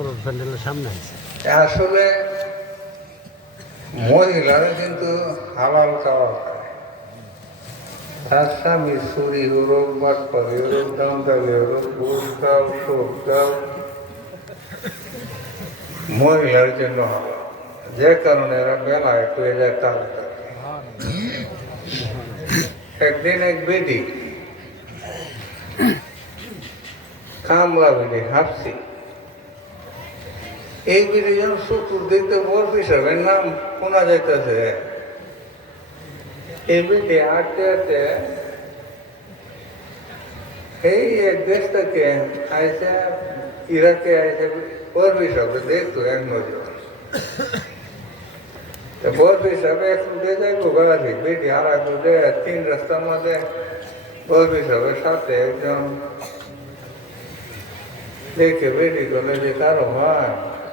করোর প্যান্ডেলের সামনে আছে। আসলে মহিলারা কিন্তু হালাল খাওয়া খায়। তার স্বামী চুরি হরুক, বাটপারি হরুক, দামদালি হরুক, ঘুষ খাও, সুদ খাও, মহিলার জন্য হালাল। যে কারণে এরা মেলায় পেয়ে যায় তালে তালে। একদিন এক বেটি কামলা বেটি হাসছি, এই বেটি যেন চতুর্দিকে বর হিসাবে নাম শোনা যাইতেছে। এই বেটি হাঁটতে হাঁটতে এই এক দেশ থেকে আইসা ইরাকে আইসা বর হিসাবে দেখতো এক নজর। বর হিসাবে এখন দিয়ে যাইবো বেড়ালি বেটি আর একটু তিন রাস্তার মধ্যে বর হিসাবে সাথে একজন দেখে বেটি করলে যে কারো মা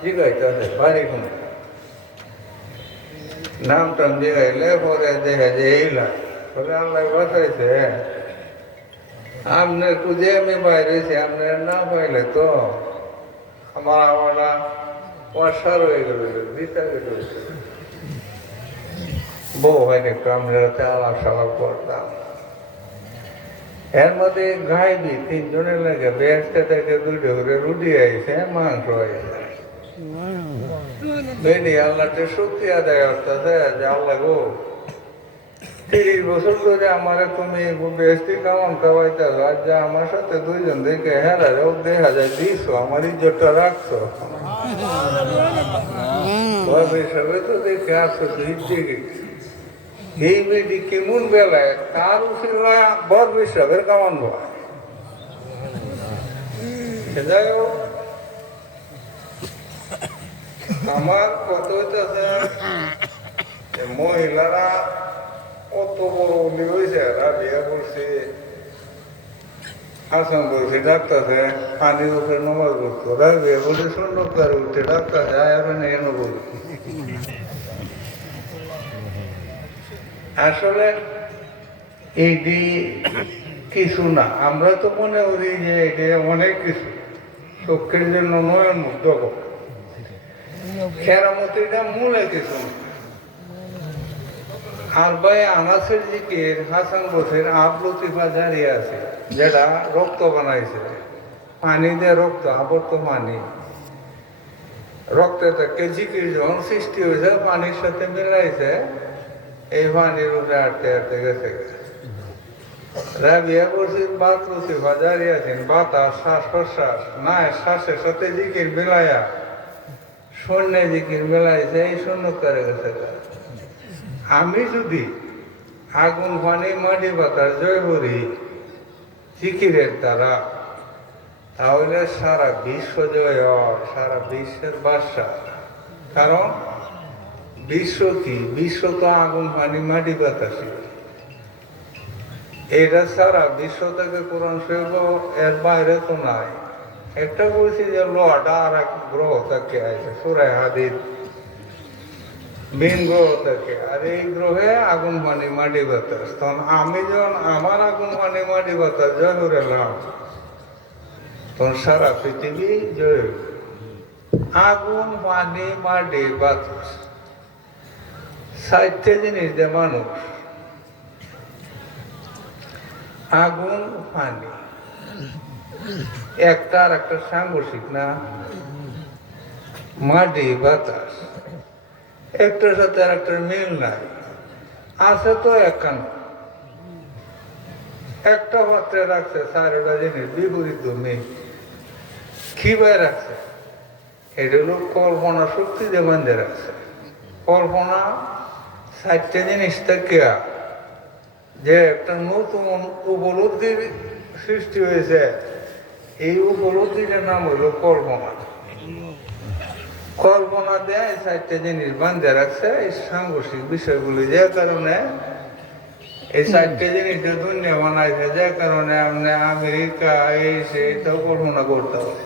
জিগাইতেছে বাড়ি কোনো নাম টাম জিগাইলে পরে দেখে যে এই লাগে বলে আল্লাহ বাঁচাইছে আপনার খুঁজে আমি বাইরেছি আপনার না পাইলে তো আমরা অসার হয়ে গেল দিতে গেল বউ হয়নি একটু আমরা আলাপ সালাপ করতাম। এর মধ্যে গাইবি তিনজনের লাগে বেসতে থেকে দুটো করে রুটি আইছে মাংস আইছে। বেনি আল্লাহতে শক্তি আদায় করতেছে যে আল্লাহ গো 30 বছর ধরে আমার তুমি বেশি কামান খাওয়াইতে আজ যে আমার সাথে দুইজন দেখে হেরা রোগ দেখা যায় দিছো আমার ইজ্জতটা রাখছো হিসাবে তো দেখে আসছো ইজ্জে গেছি। এই মেয়েটি কেমন বেলায় তার উচিলা বর হিসাবের কামান যাই হোক আমার কত হইতেছে মহিলারা কত বড় উনি হয়েছে এরা বিয়ে করছে আসাম বলছে ডাক্তারছে পানির উপরে নমাজ করতো ওরা বিয়ে বলছে সুন্দর করে উঠছে ডাক্তার যায় এখন এনে বলছে। আসলে এইটি কিছু না, আমরা তো মনে করি যে এটি অনেক কিছু চোখের জন্য নয়ন মুগ্ধ করে খেরামতিটা মূলে কিছু না। আর ভাই আনাসের জিকির হাসান বসের আবলতিফা দাঁড়িয়ে আছে যেটা রক্ত বানাইছে পানি দিয়ে রক্ত আবর্ত পানি রক্তে থেকে জিকির যখন সৃষ্টি হয়েছে পানির সাথে মিলাইছে এই পানির উপরে আটতে আটতে গেছে। রাবিয়া বসির বাতলতিফা দাঁড়িয়ে আছেন বাতাস শ্বাস প্রশ্বাস না শ্বাসের সাথে জিকির মিলাইয়া শূন্যে জিকির মিলাইছে এই শূন্য করে গেছে। আমি যদি আগুন পানি মাটি বাতাস জয় করি জিকিরের দ্বারা তাহলে সারা বিশ্ব জয় হয়, সারা বিশ্বের বাদশা। কারণ বিশ্ব কি বিশ্ব তো আগুন পানি মাটি বাতাস এটা সারা বিশ্ব থেকে কোরআন শরীফ এর বাইরে তো নাই। একটা বলছি যে লোহাটা আর এক গ্রহ থেকে আছে সূরা হাদীদ ভিন গ্রহ থেকে আর এই গ্রহে আগুন পানি মাটি বাতাস। তখন আমি যখন আমার আগুন পানি মাটি বাতাস জয় করে এলাম তখন সারা পৃথিবী জয় আগুন পানি মাটি বাতাস 4টে জিনিস দিয়ে মানুষ আগুন পানি একটা আর একটা সাংঘর্ষিক না মাটি বাতাস একটার সাথে আর একটার মিল নাই আছে তো একখান একটা পাত্রে রাখছে 4টা জিনিস বিপরীত মিল খিবায় রাখছে এটা হলো কল্পনা শক্তি দিয়ে বান্ধে রাখছে। কল্পনা 4টে জিনিস থেকে যে একটা নতুন উপলব্ধির সৃষ্টি হয়েছে এই উপলব্ধিটার নাম হলো কল্পনা। কল্পনা দেয় 4টে জিনিস বান্ধে রাখছে এই সাংঘর্ষিক বিষয়গুলি যে কারণে এই 4টে জিনিস যে দুনিয়া বানাইছে যে কারণে আপনি আমেরিকা এই সেই তো কল্পনা করতে হবে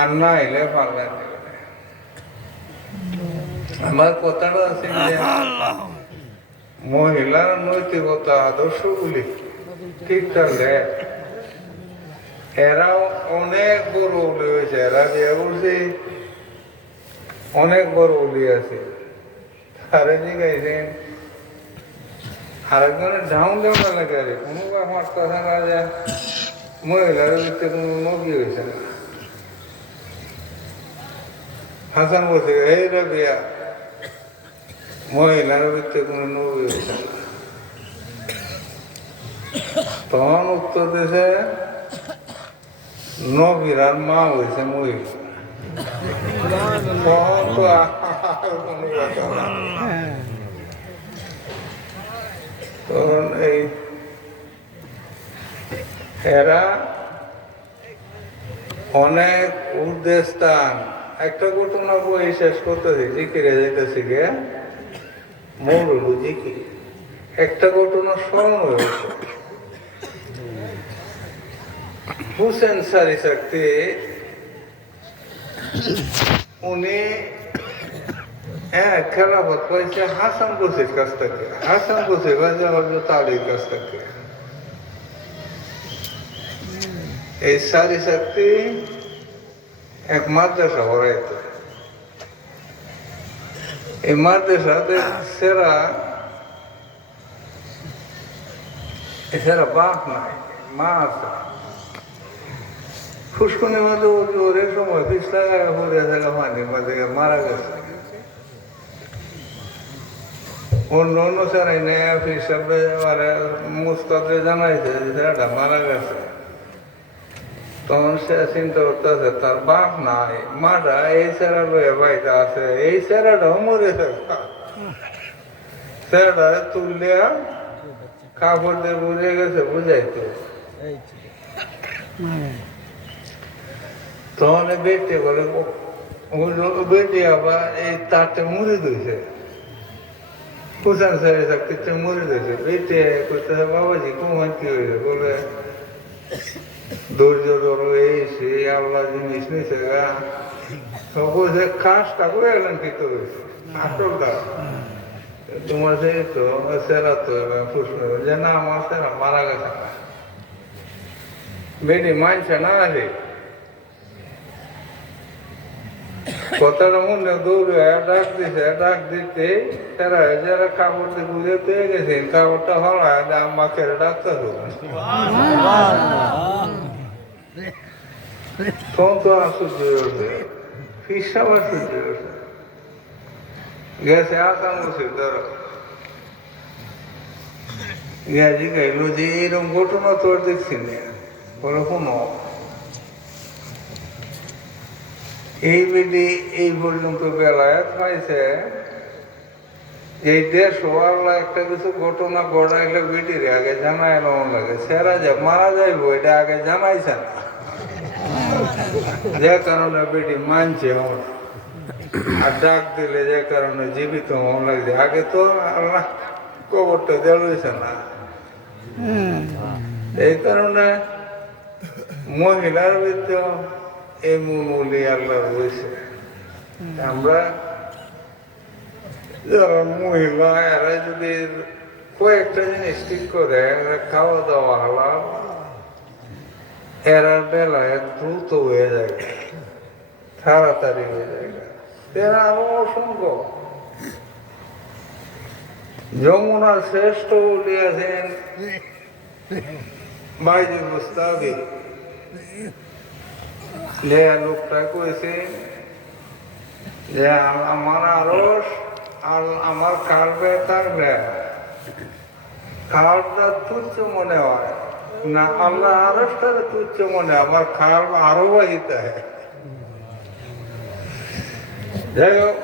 আর না এলে পারবেন। আমার কথাটা আছে যে মহিলার নৈতিকতা আদর্শগুলি ঠিক থাকলে এরাও অনেক বড় উলি হয়েছে, এরা বিয়ে করছে অনেক বড় উলি আছে। তারে জিগাইছেন আরেকজনের ডাউন ডাউন লাগে, আরে কোনো আমার কথা না যায় মহিলার ভিতরে কোনো নবী হয়েছে না। হাসান বলছে এই রাবিয়া মহিলার ভিতরে কোনো নবী হয়েছে না। তখন উত্তর দিয়েছে নবীরার মা হয়েছে মহিলা। তখন তো আর কোনো কথা না। তখন এই এরা অনেক উদ্দেস্থান একটা ঘটনা বই শেষ করতেছি, জিকিরে যেতেছি গে মৌলু জিকির একটা ঘটনা স্মরণ হয়েছে। হুসেন সারি শক্তি উনি খেলাফত পাইছে হাসান বসির কাছ থেকে, হাসান বসির রাজা হজরত আলীর কাছ থেকে। এই সারি শক্তি এক মাদ্রাসা হরাইতো। এই মাদ্রাসাতে সেরা বাপ নাই, মা আছে। ফুসকুনির মধ্যে ওরে সময় পিছলা হয়ে থাকা পানির মাঝে মারা গেছে। অন্য অন্য সেরাই নেই হিসাবে মুস্তাদে জানাইছে যে ছেলেটা মারা গেছে। তখন সে চিন্তা করতেছে তার বাপ নাই, মাটা এই সেরা লয়ে বাড়িতে আছে, এই সেরাটাও মরে থাকা। সেরাটা তুললিয়া কাপড় দিয়ে বুঝে গেছে বুঝাইতো। তখন বেটে বলে বেটে আবার এই তারটা মুড়ে দিয়েছে, কুসান সারি থাকতে মুড়ে দিয়েছে। বেটে করতেছে বাবাজি কুমার কি হয়েছে, বলে ধৈর্য ধরো এই সে আল্লাহ জিনিস নিছে গা। বলছে কাজটা করে গেলেন কি তো হয়েছে আসলটা তোমার সেই তো সেরা তো প্রশ্ন যে না আমার সেরা মারা গেছে না। বেটি মানছে না রে কথাটা মনে দৌড়ে ডাক দিছে, ডাক দিতে তারা যারা কাপড় দিয়ে ঘুরে পেয়ে গেছে কাপড়টা হলায় আমাকে ডাক্তার তখন তো আশ্চর্য হয়েছে, ফিসাব আশ্চর্য হয়েছে। গেছে আসাম বসে ধরো গেছি গাইলো যে এরকম ঘটনা তোর দেখছি না। বলে কোনো এই বেদি এই পর্যন্ত বেলায় পাইছে এই দেশ আল্লাহ একটা কিছু ঘটনা ঘটাইলে বেটির আগে জানাই এমন লাগে, সেরা যে মারা যাইব এটা আগে জানাইছে না, যে কারণে বেটি মানছে আমার। আর ডাক দিলে যে কারণে জীবিত মন লাগছে, আগে তো আল্লাহ কবরটা জ্বালাইছে না। এই কারণে মহিলার ভিতরে এই মুলি আল্লাহ রয়েছে। আমরা যারা মহিলা এরা যদি কয়েকটা জিনিস ঠিক করে খাওয়া দাওয়া হালাল, এরা বেলায় দ্রুত হয়ে যায়, তাড়াতাড়ি হয়ে যায়। এরা আরো অসংখ্য যমুনার শ্রেষ্ঠ উলি আছেন বাইজুল মুস্তাবি। লোকটা কয়েছে যে আমার আরস আর আমার কালবে থাকবে, কালটা তুচ্ছ মনে হয় না, আল্লাহ আরসটা তুচ্ছ মনে হয়, আমার খাল আরো বাহিতে হয়। যাই হোক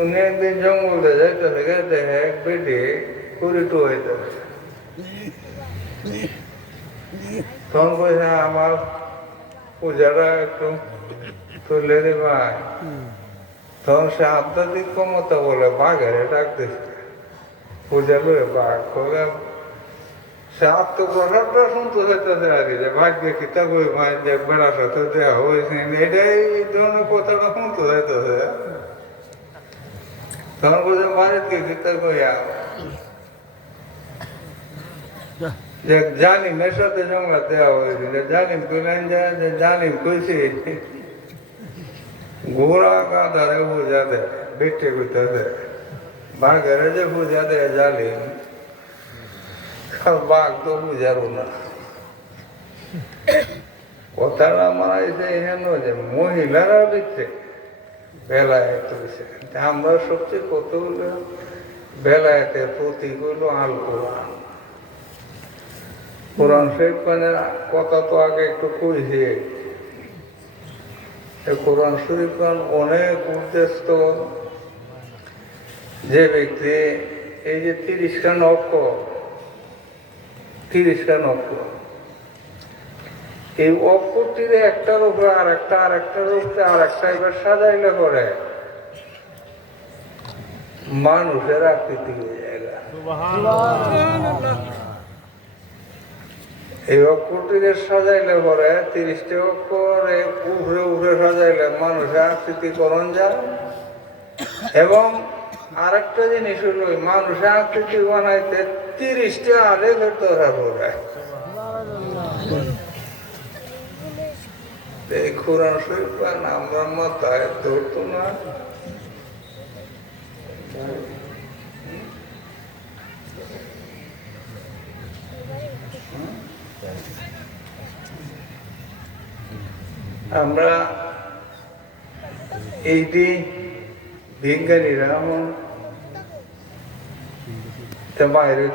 উনি একদিন জঙ্গলে যাইতেছে, গেছে এক বেটি কুড়িটু হইতেছে। তখন কইছে আমার পূজাটা একটু তুলে দিবাই। তখন সে আধ্যাত্মিক ক্ষমতা বলে বাঘের ডাক দিচ্ছে, পূজা করে বাঘ করে সে আত্মপ্রসাদটা শুনতে চাইতেছে আর কি, যে ভাগ্যে কিতা কই ভাই যে বেড়ার সাথে দেওয়া হয়েছে, এটাই এই ধরনের কথাটা শুনতে চাইতেছে। তখন বলছে বাড়িতে কিতা কইয়া যে জালিমের সাথে জংলা দেওয়া হয়েছিল, জালিম কইলেন যে জালিম কইছি ঘোড়া কাঁধারে বুঝা দেয়, বেটে কইতে বাঘেরে যে বুঝা দেয় জালিম, বাঘ তো বুঝারও না। কথাটা মারাইছে হেন যে মহিলারা দিচ্ছে বেলায়েত হয়েছে। আমরা সবচেয়ে কত হলো বেলায়েতের প্রতীক হইল আল কোরআন। কোরআন শরীফ কথা তো আগে একটু কইছি। কোরআন শরীফ অনেক উদ্দেশ্য। যে ব্যক্তি এই যে 30টা অক্ষর, 30টা অক্ষর, এই অক্ষরটির একটার উপরে আরেকটার উপরে আরেকটা এবার সাজাইলে করে মানুষের আকৃতি হয়ে যায়। এই অক্ষরটিকে সাজাইলে পরে 30টা অক্ষর উপরে উপরে সাজাইলে মানুষের আকৃতিকরণ যায়। এবং আরেকটা জিনিস হলো মানুষের আকৃতি বানাইতে 30টা আলেমের দরকার পড়ে। এই কোরআন শরীফ আমরা মাথায় ধরতো না। আমরা এইটি বিজ্ঞানীরা বাইরে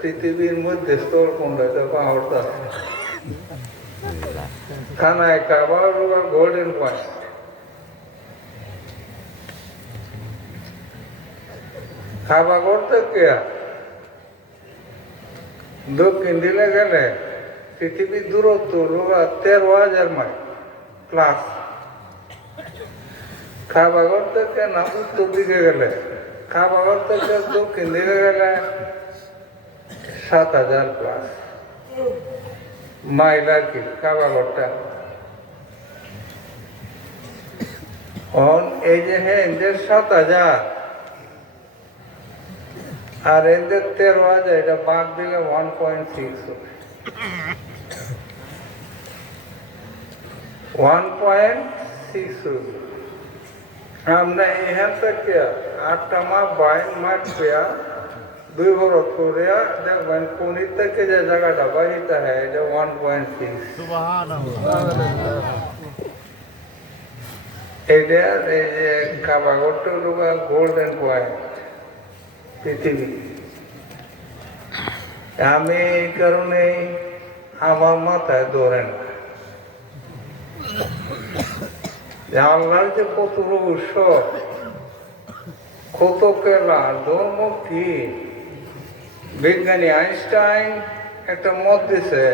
পৃথিবীর মধ্যে স্থল কোনটা পাহাড়টা খানায় খাবার গোল্ডেন পয়েন্ট। খাবার করতে কে দক্ষিণ দিলে গেলে পৃথিবীর দূরত্ব 13,000 মাইল প্লাস। খাবাগর থেকে না উত্তর দিকে গেলে, খাবাগর থেকে দক্ষিণ দিকে গেলে 7,000 প্লাস মাইল আর কি খাবাগরটা। এই যে হ্যাঁ এদের 7,000 আর এদের 13,000, এটা বাদ দিলে 1.6 হবে। 1.6 হবে। আমরা এখান থেকে 8টা মাপ মাঠ পেয়া 2 বরফ করিয়া দেখবেন কোনি থেকে যে জায়গাটা বাড়িতে হয় এটা 1.6। এটা এই যে কাবাগরটা হলো গোল্ডেন পয়েন্ট পৃথিবী। আমি এই কারণে আমার মাথায় ধরে না আল্লাহর যে কত রহস্য, কত কেলা, ধর্ম কি। বিজ্ঞানী আইনস্টাইন একটা মত দিছে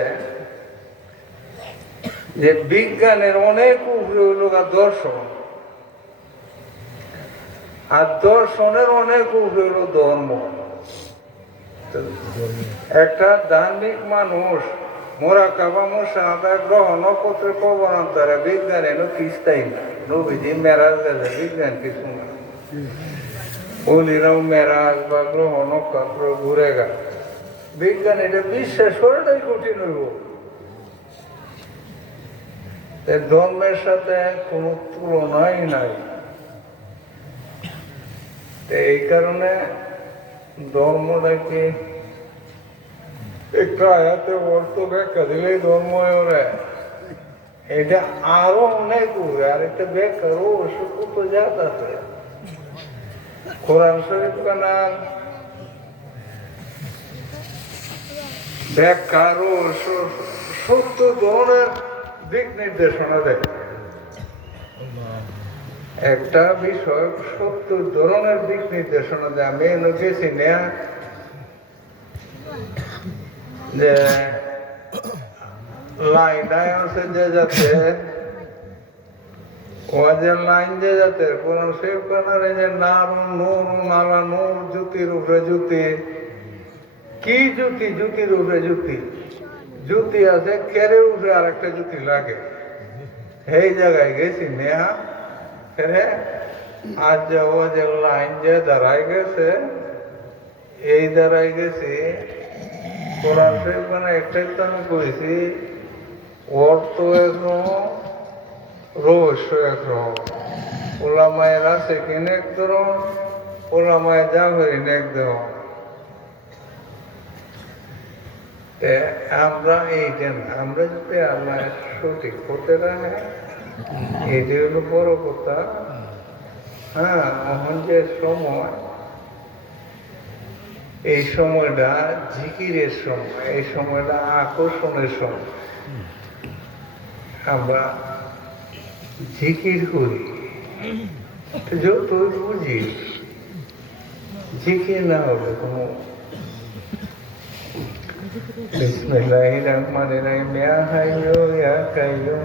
যে বিজ্ঞানের অনেক উপরে হইল দর্শন, আর দর্শনের অনেক উপরে হইল ধর্ম। একটা ধার্মিক মানুষ মোরাকাবা মুশাহাদা গ্রহ নক্ষত্রের প্রবণতারা বিজ্ঞান এনো খ্রিস্টাই না। নবীজি মেরাজ গেছে, বিজ্ঞান কিছু না। অলিরাও মেরাজ বা গ্রহ নক্ষত্র ঘুরে গেল, বিজ্ঞান এটা বিশ্বাস করাটাই কঠিন হইব। ধর্মের সাথে কোনো তুলনাই নাই। এই কারণে ধর্মটাকে একটু আয়াতে অর্থ ব্যাখ্যা দিলেই ধর্ম ওরে এটা আরো অনেক উড়ে। আর একটা ব্যাখ্যার কত জাত আছে। কোরআন শরীফ কানার ব্যাখ্যার 70 ধরনের দিক নির্দেশনা দেয়। একটা বিষয় 70 ধরনের দিক নির্দেশনা দেয়। আমি এনে গেছি না যে লাইনটাই আছে যে যাতে ওয়াজের লাইন যে যাতে কোরআন শরীফ কানার এই যে নারুন নূর নালা নূর জ্যোতির উপরে জ্যোতি, কি জ্যোতি, জ্যোতির উপরে জ্যোতি, জ্যোতি আছে কেরের উপরে আর একটা জ্যোতি লাগে। এই জায়গায় গেছি নেহা ফেরে আজ যে ওয়াজের লাইন যে দাঁড়াই গেছে, এই দাঁড়াই গেছি কোরআন শরীফ মানে একটাই তো আমি কইছি অর্থ একরকম রহস্য একরকম ওলামায়ের আছে কিন এক ধরন ওলামায় জাহেরিন এক ধরন আমরা এইটা না আমরা যদি আল্লাহ সঠিক করতে রাখে এটি হলো বড় কথা হ্যাঁ এখন যে সময় এই সময়টা জিকিরের সময় এই সময়টা আকর্ষণের সময় আমরা জিকির করি যতই বুঝি জিকির না হলে কোনো বিসমিল্লাহির রহমানির রহিম ইয়া হাইয়্যু ইয়া কাইয়্যুম